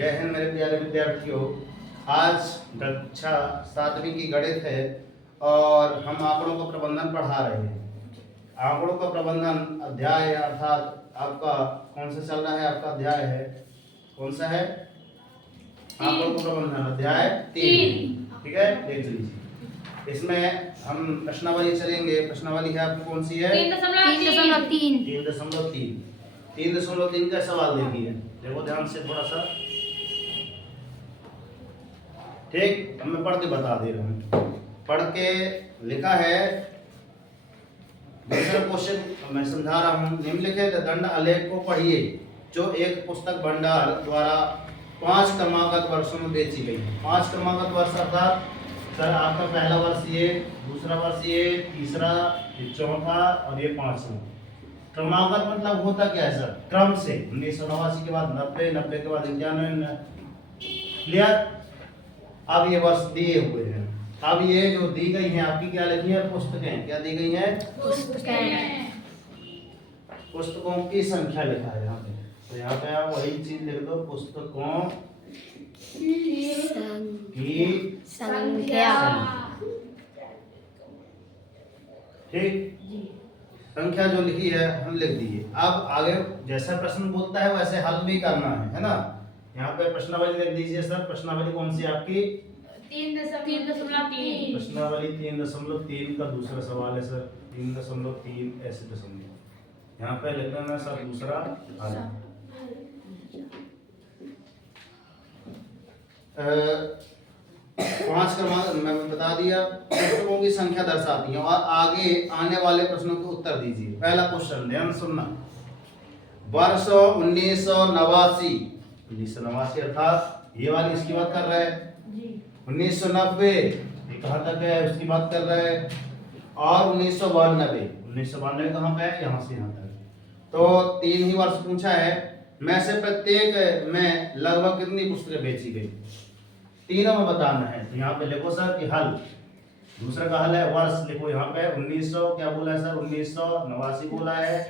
जय हिंद मेरे प्यारे विद्यार्थियों। आज कक्षा 7वीं की गणित है और हम आंकड़ों का प्रबंधन पढ़ा रहे हैं। आंकड़ों का प्रबंधन अध्याय अर्थात आपका कौन सा चल रहा है? आपका अध्याय है कौन सा है? आंकड़ों का प्रबंधन अध्याय 3। ठीक है, देख लीजिए। इसमें हम प्रश्नावली चलेंगे। प्रश्नावली है आपकी कौन सी है? 3.3 3.3 का सवाल देखिए, देखो ध्यान से थोड़ा सा। ठीक, मैं पढ़ के बता दे रहा हूँ। पढ़ के लिखा है दूसरा क्वेश्चन मैं समझा रहा हूँ। निम्नलिखित दंड आलेख को पढ़िए जो एक पुस्तक भंडार द्वारा 5 क्रमागत वर्षों में बेची गई है। 5 क्रमागत वर्ष अर्थात सर आपका पहला वर्ष ये, दूसरा वर्ष ये, तीसरा, ये चौथा और ये 5वां। क्रमागत मतलब होता क्या है सर? क्रम से। 1989 के बाद 90, 90 के बाद 91। क्लियर? अब ये वर्ष दिए हुए हैं। अब ये जो दी गई हैं आपकी क्या लिखी है? पुस्तकें। क्या दी गई हैं? पुस्तकें। पुस्तकों की संख्या लिखा है यहाँ पे। तो यहाँ पे आप वही चीज लिख दो, पुस्तकों की संख्या। ठीक, संख्या जो लिखी है हम लिख दीजिए। अब आगे जैसा प्रश्न बोलता है वैसे हल भी करना है ना। यहाँ पे प्रश्नावली लिख दीजिए सर। प्रश्नावली कौन सी आपकी? 3.3 प्रश्नावली 3.3 का दूसरा सवाल है सर। 3.3 ऐसे दशमलव यहाँ पे लिखना है सर। दूसरा हल 5 क्रमांक मैं बता दिया। पुस्तकों की संख्या दर्शाती है और आगे आने वाले प्रश्नों के उत्तर दीजिए। पहला क्वेश्चन ध्यान सुनना। वर्ष 1989 अर्थात ये वाली इसकी बात कर रहा है। 1990 ये कहाँ तक है उसकी बात कर रहा है। और 1992 कहाँ पे है? यहाँ से यहाँ तक। तो 3 ही वर्ष पूछा है। में से प्रत्येक में लगभग कितनी पुस्तकें बेची गई? तीनों में बताना है। तो यहाँ पे लिखो सर कि हल। दूसरा का हल है वर्ष लिखो यहाँ पे। 1900 क्या बोला है सर? 1989 बोला है।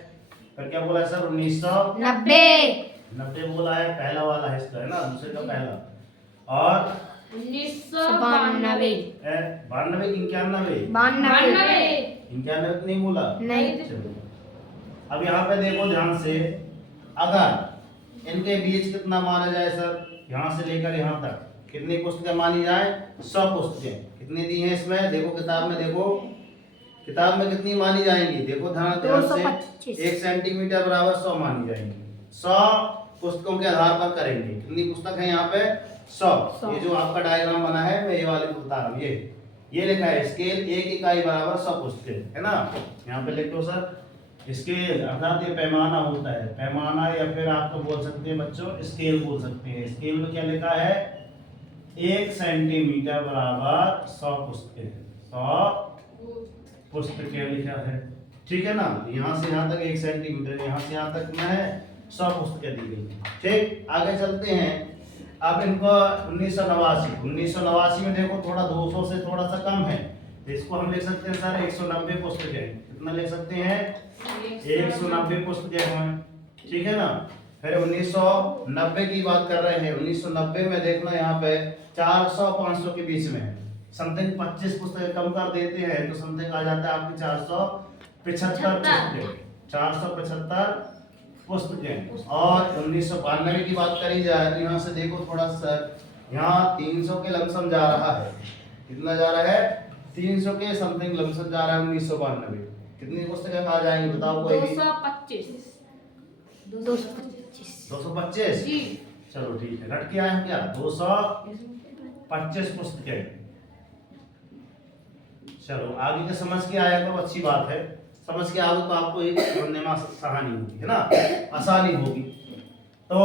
फिर क्या बोला है सर? 1990 बोला है। पहला वाला है इसका, है ना, दूसरे का पहला। और 1992 92 की 91 नहीं बोला नहीं। चलो। अब यहाँ पे देखो ध्यान से। अगर इनके बीच कितना माना जाए सर? यहाँ से लेकर यहाँ तक कितनी पुस्तकें मानी जाए? 100 पुस्तकें। कितनी दी हैं इसमें? देखो किताब में, देखो किताब में कितनी मानी जाएंगी? देखो ध्यान से। 1 सेंटीमीटर बराबर 100 मानी जाएंगी। 100 पुस्तकों के आधार पर करेंगे। कितनी पुस्तक है यहाँ पे? 100। ये जो आपका डायग्राम बना है मैं ये वाले बता रहा हूँ। ये लिखा है स्केल 1 इकाई बराबर 100 पुस्तकें, है ना। यहाँ पे लिख दो सर स्केल अर्थात ये पैमाना होता है। पैमाना या फिर आप तो बोल सकते हैं बच्चों स्केल बोल सकते हैं। स्केल में क्या लिखा है? 1 सेंटीमीटर बराबर 100 पुस्तकें। 100 पुस्तकें लिखा है। ठीक है ना। यहाँ से यहाँ तक 1 सेंटीमीटर, यहाँ से यहाँ तक में है 100 पुस्तकें दी गई। ठीक, आगे चलते हैं। अब इनको 1989 में देखो थोड़ा 200 से थोड़ा सा कम है, तो इसको हम लिख सकते हैं सर 190 पुस्तकें। कितना लिख सकते हैं? 190 पुस्तकें हैं। ठीक है ना। फिर 1990 की बात कर रहे हैं। 1990 में देखना यहाँ पे 400-500 के बीच में है। समथिंग 25 पुस्तकें कम कर देते हैं तो समथिंग आ जाता है आपकी 475 पुस्तकें। 475 पुस्तकें। और 1992 की बात करी जाए तो यहाँ से देखो थोड़ा सा, यहाँ 300 के लमसम जा रहा है। कितना जा रहा है? 300 के समथिंग लमसम जा रहा है 1992। कितनी पुस्तकें आ जाएंगी बताओ कोई भी? 225 जी। चलो ठीक है, रट के आए हम क्या? 225 पुस्तकें। चलो आगे के समझ के आया तो अच्छी बात है। समझ के आओगे तो आपको एक समझने में आसानी होगी, है ना, आसानी होगी। तो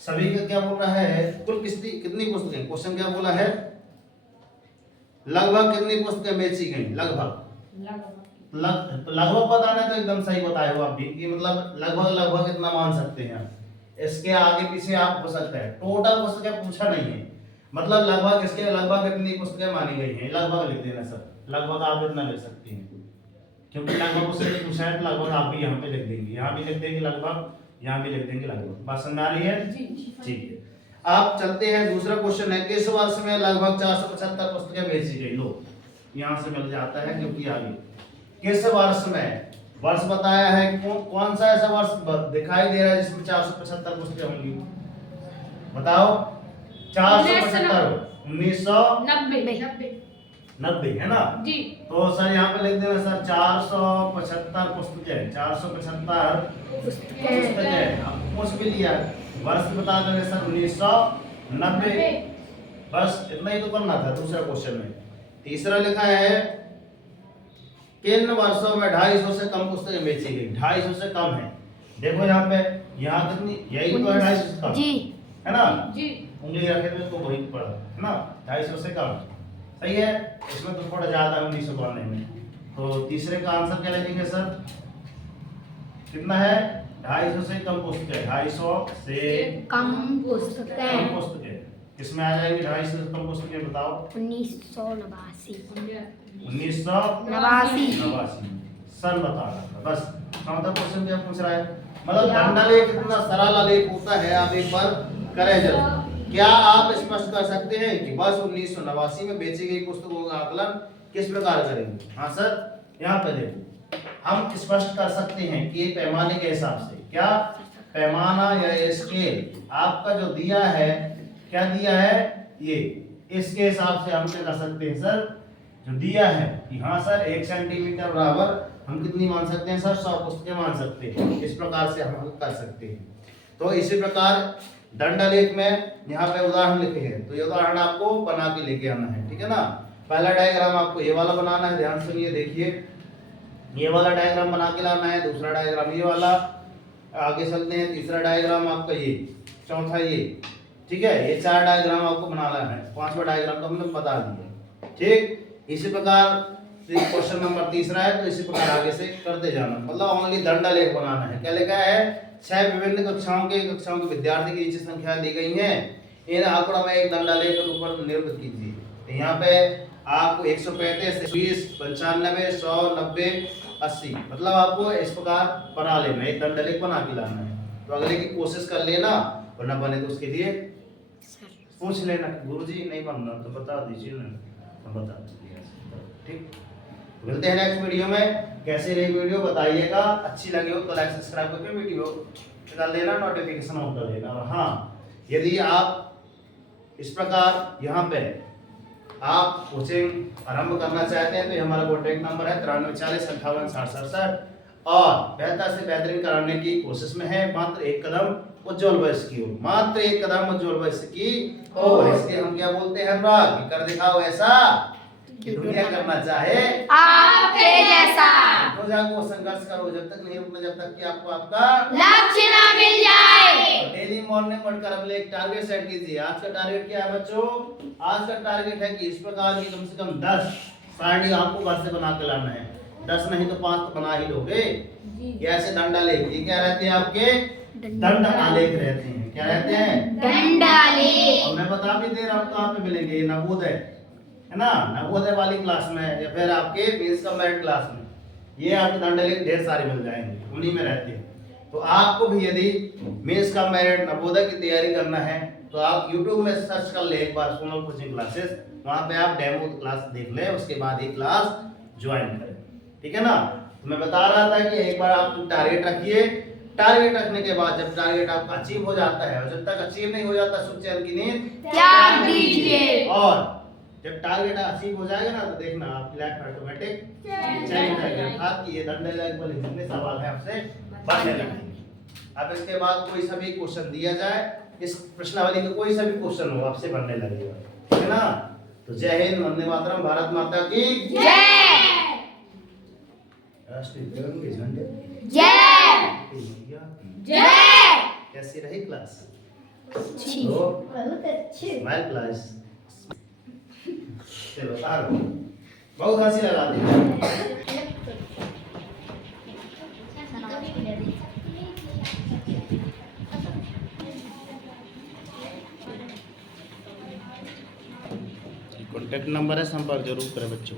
सभी का क्या बोल रहा है? कुल कितनी पुस्तकें? क्वेश्चन क्या बोला है? लगभग कितनी पुस्तकें बेची गई? लगभग लगभग बताना तो एकदम सही बताए हो आप भी कि मतलब लगभग कितना मान सकते हैं आप। इसके आगे पीछे आप हो सकते हैं। टोटल पुस्तकें पूछा नहीं है, मतलब लगभग इसके लगभग कितनी पुस्तकें मानी गई हैं लगभग लिख देना सर। लगभग आप इतना लिख सकते हैं क्योंकि लगभग उससे पूछा है तो लगभग आप भी यहाँ पे लिख देंगे। यहाँ भी लिख देंगे लगभग, यहाँ भी लिख देंगे लगभग। बात समझ आ रही है? ठीक है। आप चलते हैं, दूसरा क्वेश्चन है किस वर्ष में लगभग 475 पुस्तकें बेची गई। लो यहाँ से मिल जाता है क्योंकि आगे किस वर्ष में, वर्ष बताया है, कौन सा ऐसा वर्ष दिखाई दे रहा है जिसमें 475 पुस्तकें होंगी, बताओ। 475 1990 है ना जी। तो सर यहाँ पे लिख देना सर 475 पुस्तकें, 475 पुस्तकें। अब पूछ भी लिया, वर्ष बता देंगे सर 1990, बस इतना ही तो करना था दूसरा क्वेश्चन में। तीसरा लिखा है किन वर्षों में 250 से कम पुस्तकें बेची गई। 250 से कम है, देखो यहाँ पे, यहाँ कितनी, यही तो है 250 से कम जी है ना जी। उंगली रखे तो इसको वही पड़ा है ना, 250 से कम सही है। इसमें तो थोड़ा ज्यादा है 1992 में। तो तीसरे का आंसर क्या लिखेंगे सर, कितना है, 250 से कम पुस्तकें, 250 से कम कम पुस्तकें पुस्तकें किसमें आ जाएंगी, 250 से कम पुस्तकें बताओ। 1989 1989 सन बता रहा था, बस चौथा क्वेश्चन क्या पूछ रहा है, मतलब दंडालेख कितना सरल आलेख होता है, आप एक बार करें जरूर। क्या आप स्पष्ट कर सकते हैं कि वर्ष 1989 में बेची गई पुस्तकों का आकलन किस प्रकार करेंगे। हाँ सर, यहाँ पे देखो हम स्पष्ट कर सकते हैं कि पैमाने के हिसाब से, क्या पैमाना या स्केल आपका जो दिया है, क्या दिया है, ये इसके हिसाब से हम क्या कर सकते हैं सर, जो दिया है कि हाँ सर 1 सेंटीमीटर बराबर हम कितनी मान सकते हैं सर, 100 पुस्तकें मान सकते हैं। इस प्रकार से हम कर सकते हैं। तो इसी प्रकार दंडालेख में यहाँ पे उदाहरण लिखे हैं, तो ये उदाहरण आपको बना के लेके आना है, ठीक है ना। पहला डायग्राम आपको ये वाला बनाना है, ध्यान सुनिए, देखिए ये वाला डायग्राम बना के लाना है, दूसरा डायग्राम ये वाला, आगे चलते हैं, तीसरा डायग्राम आपका ये, चौथा ये, ठीक है। ये 4 डायग्राम आपको बनाना है, 5वां डायग्राम तो हमने बता दिया, ठीक। इसी प्रकार क्वेश्चन नंबर तीसरा है, तो इसी प्रकार आगे से करते जाना, मतलब ओनली दंडालेख बनाना है। क्या लिखा है, 6 विभिन्न कक्षाओं के विद्यार्थी की नीचे संख्या दी गई है, इन आंकड़ों में एक दंडालेख के रूप में निर्मित कीजिए। तो यहाँ पे आपको 135, 20, 95, 100, 90, 80, मतलब आपको इस प्रकार बना लेना, एक दंडालेख बना के लाना है। तो अगले की कोशिश कर लेना, और न बने तो उसके लिए पूछ लेना, गुरुजी नहीं बनना तो बता दीजिए ना, हम बता दीजिए, ठीक। मिलते हैं नेक्स्ट वीडियो में। कैसे रही वीडियो बताइएगा, अच्छी लगी हो तो लाइक सब्सक्राइब करके वीडियो कर लेना, नोटिफिकेशन ऑन कर देना। और हाँ, यदि आप इस प्रकार यहाँ पे आप कोचिंग आरंभ करना चाहते हैं तो ये हमारा कॉन्टैक्ट नंबर है 93 40 58 60 67, और बेहतर से बेहतरीन कराने की कोशिश में है। मात्र एक कदम उज्जवल भविष्य की ओर, मात्र एक कदम उज्जवल भविष्य की ओर। इसलिए हम क्या बोलते हैं, कर दिखाओ ऐसा कि दुनिया करना चाहे आपके जैसा। तो जागो, संघर्ष करो, जब तक नहीं रुकना, जब तक कि आपको आपका लक्ष्य ना मिल जाए। डेली मॉर्निंग पढ़कर अपने एक टारगेट सेट कीजिए। आज का टारगेट क्या है बच्चों, आज का टारगेट है कि इस प्रकार की कम से कम 10 सारणी आपको घर से बना के लाना है। 10 नहीं तो 5 तो बना ही लोगे। ये ऐसे दंडालेख, ये क्या रहते हैं आपके, दंडालेख रहते हैं। क्या रहते हैं, दंडालेख। और मैं बता भी दे रहा हूँ कहाँ पे मिलेंगे, ये नवोदय है ना, नवोदय वाली क्लास में, या फिर आपके मेंस कम्बाइंड क्लास में, ये आपके दंडालेख ढेर सारे मिल जाएंगे, उन्हीं में रहते हैं। तो आपको भी यदि मेंस कम्बाइंड नवोदय की तैयारी करना है तो आप YouTube में सर्च कर ले एक बार, सोनल कोचिंग क्लासेस, वहां पे आप डेमो क्लास देख ले, उसके बाद ये क्लास ज्वाइन करें, ठीक है ना। तो मैं बता रहा था कि एक बार आप टारगेट रखिए, टारगेट रखने के बाद जब टारगेट आपका अचीव हो जाता है, और जब तक अचीव नहीं हो जाता शुभ चैन की नींद त्याग दीजिए। और जब टारगेट अचीव हो जाएगा ना तो देखना आपकी लाइफ ऑटोमेटिक चेंज हो जाएगी, अर्थात कि ये दंडालेख वाले जितने सवाल है आपसे बनने लगेंगे। अब इसके बाद कोई सा भी क्वेश्चन दिया जाए, इस प्रश्नावली का कोई सा भी क्वेश्चन हो आपसे बनने लगेगा, ठीक है ना। तो जय हिंद, वंदे मातरम, भारत माता की जय। राष्ट्रीय तिरंगे के झंडे जय। जय। कैसी रही क्लास, अच्छी, तो बहुत अच्छी। स्माइल क्लास, चलो आ रहा हूं, बहुत हंसी लगा दी। कॉन्टैक्ट नंबर है, संपर्क जरूर करें बच्चों।